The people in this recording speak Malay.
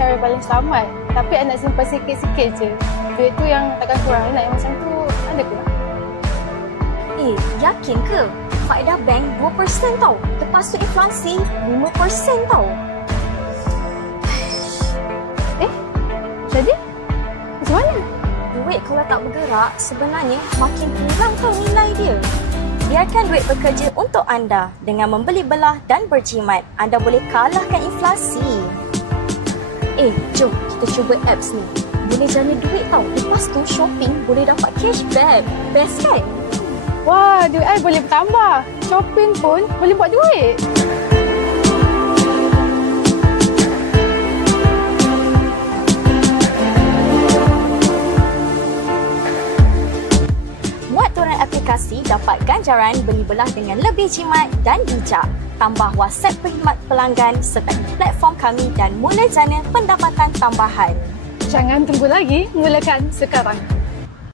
cara paling selamat. Tapi I nak simpan sikit-sikit je. Duit tu yang takkan kurang. I nak yang macam tu ada ke? Yakin ke? Faedah bank 2% tau. Lepas tu inflasi 5% tau. Jadi? Macam mana? Duit kalau tak bergerak, sebenarnya makin kurang tau nilai dia. Biarkan duit bekerja untuk anda. Dengan membeli belah dan berjimat, anda boleh kalahkan inflasi. Jom kita cuba apps ni. Boleh jana duit tau. Lepas tu shopping boleh dapat cashback. Best kan? Wah, duit I boleh bertambah. Shopping pun boleh buat duit. Muat turun aplikasi, dapat ganjaran beli belah dengan lebih jimat dan bijak. Tambah WhatsApp perkhidmat pelanggan serta platform kami dan mula jana pendapatan tambahan. Jangan tunggu lagi, mulakan sekarang.